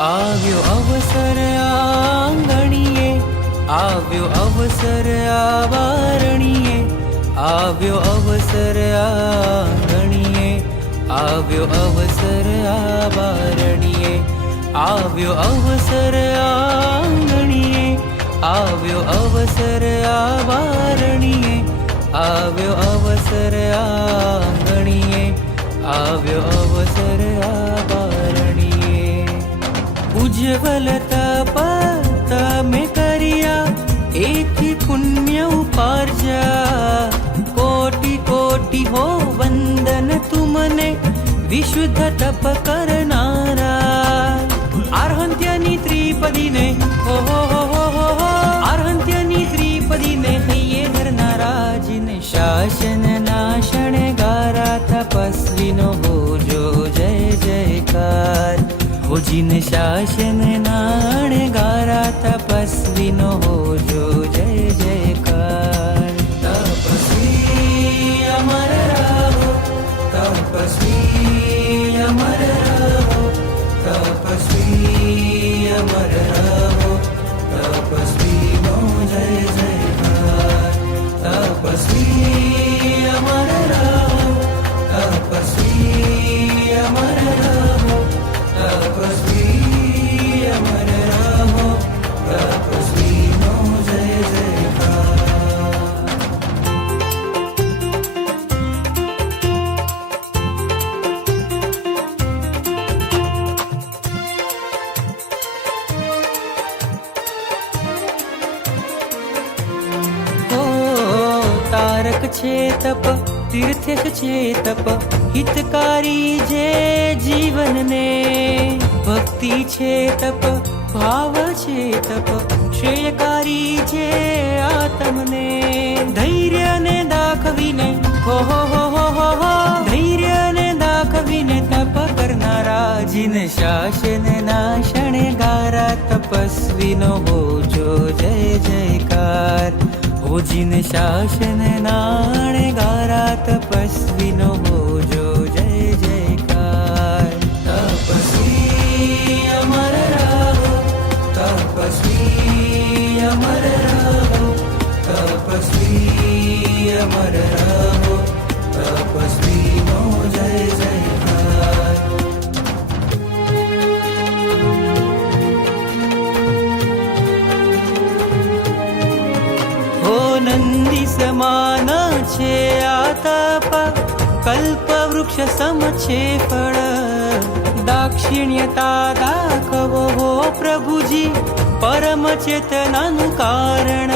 આવ્યો અવસર આંગણીએ, આવ્યો અવસર આવારણીએ, આવ્યો અવસર આંગણીએ, આવ્યો અવસર આવારણીએ, આવ્યો અવસર આંગણીએ, આવ્યો અવસર આવારણીએ, આવ્યો અવસર આંગણીએ, આવ્યો અવસર આવારણીએ ઉજ્જવલ તપ તમે કર્યા એથી પુણ્ય ઉપાર્જા કોટી કોટી હો વંદન તુમને વિશુદ્ધ તપ કરનારા આરહંત્યની ત્રિપદીને હો હો હો હો હો આર્હંત્યની ત્રિપદીને હૈયે ધરનારાજીને શાસન जिन शासन ना તારક છે તપ તીર્થ છે તપ. હિતકારી જે જીવનને. ભક્તિ છે તપ, ભાવ છે તપ. શ્રેયકારી છે આત્મને. ધૈર્યને દાખવીને, હો હો હો હો હો હો. ધૈર્ય દાખવીને તપ કરનારા જીન શાસન નાશણ ગારા તપસ્વીનો હોજો. જય જયકાર जिन शासन नाणगारा तपस्विनो भोजो जय जयकार। तपस्वी अमर राहो तपस्वी अमर राहो तपस्वी अमर राहो तपस्वी नो जय નંદી સમાન છે આ તપ કલ્પ વૃક્ષ સમ છે ફળ દાક્ષિણ્યતા દાખવો હો પ્રભુજી પરમ ચેતનાનું કારણ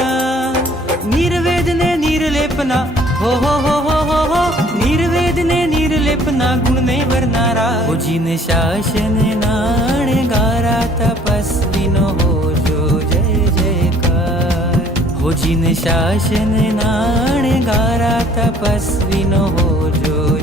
નિર્વેદ ને નિર્લેપના હો હો હો હો હો હો નિર્વેદ ને નિર્લેપના ગુણને વરનારા હોજીને શાસન जिन शासन नाण गारा तपस्वी न हो जो